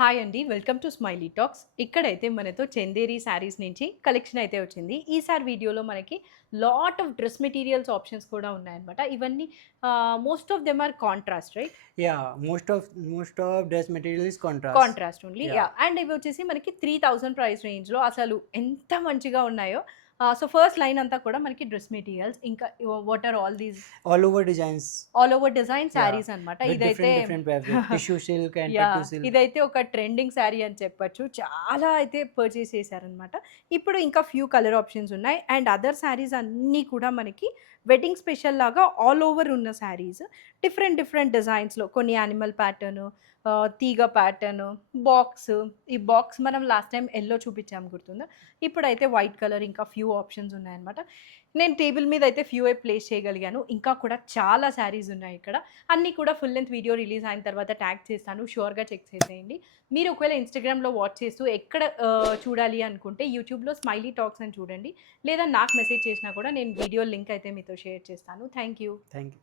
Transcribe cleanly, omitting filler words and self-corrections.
Hi అండి. Welcome to smiley talks. ఇక్కడైతే మనతో చందేరి శారీస్ నుంచి కలెక్షన్ అయితే వచ్చింది. ఈసారి వీడియోలో మనకి lot of dress materials options కూడా ఉన్నాయన్నమాట. ఇవన్నీ most of them are contrast right? Yeah, most of dress material is contrast. Contrast only. Yeah, yeah! And ఇవి వచ్చేసి మనకి 3000 ప్రైస్ రేంజ్‌లో అసలు ఎంత మంచిగా ఉన్నాయో. సో, ఫస్ట్ లైన్ అంతా కూడా మనకి డ్రెస్ మెటీరియల్స్ ఇంకా what are all these all over designs. All over design Yeah, saris అన్నమాట. with ఇదైతే different types of tissue silk and yeah! pattu silk. ఇదైతే ఒక ట్రెండింగ్ శారీ అని చెప్పొచ్చు. చాలా అయితే పర్చేస్ చేశారనమాట. ఇప్పుడు ఇంకా ఫ్యూ కలర్ ఆప్షన్స్ ఉన్నాయి. అండ్ అదర్ శారీస్ అన్నీ కూడా మనకి వెడ్డింగ్ స్పెషల్ లాగా ఆల్ ఓవర్ ఉన్న శారీస్. డిఫరెంట్ డిజైన్స్‌లో కొన్ని యానిమల్ ప్యాటర్న్, తీగ ప్యాటర్న్, బాక్స్. ఈ బాక్స్ మనం లాస్ట్ టైమ్ యెల్లో చూపించాము గుర్తుందా? ఇప్పుడైతే వైట్ కలర్ ఇంకా ఫ్యూ ఆప్షన్స్ ఉన్నాయన్నమాట. నేను టేబుల్ మీద అయితే ఫ్యూయే ప్లేస్ చేయగలిగాను. ఇంకా కూడా చాలా శారీస్ ఉన్నాయి ఇక్కడ. అన్నీ కూడా ఫుల్ లెంత్ వీడియో రిలీజ్ అయిన తర్వాత ట్యాగ్ చేస్తాను. ష్యూర్‌గా చెక్ చేసేయండి. మీరు ఒకవేళ ఇన్‌స్టాగ్రామ్‌లో వాచ్ చేస్తూ ఎక్కడ చూడాలి అనుకుంటే యూట్యూబ్‌లో స్మైలీ టాక్స్ అని చూడండి. లేదా నాకు మెసేజ్ చేసినా కూడా నేను వీడియో లింక్ అయితే మీతో షేర్ చేస్తాను. Thank you. Thank you.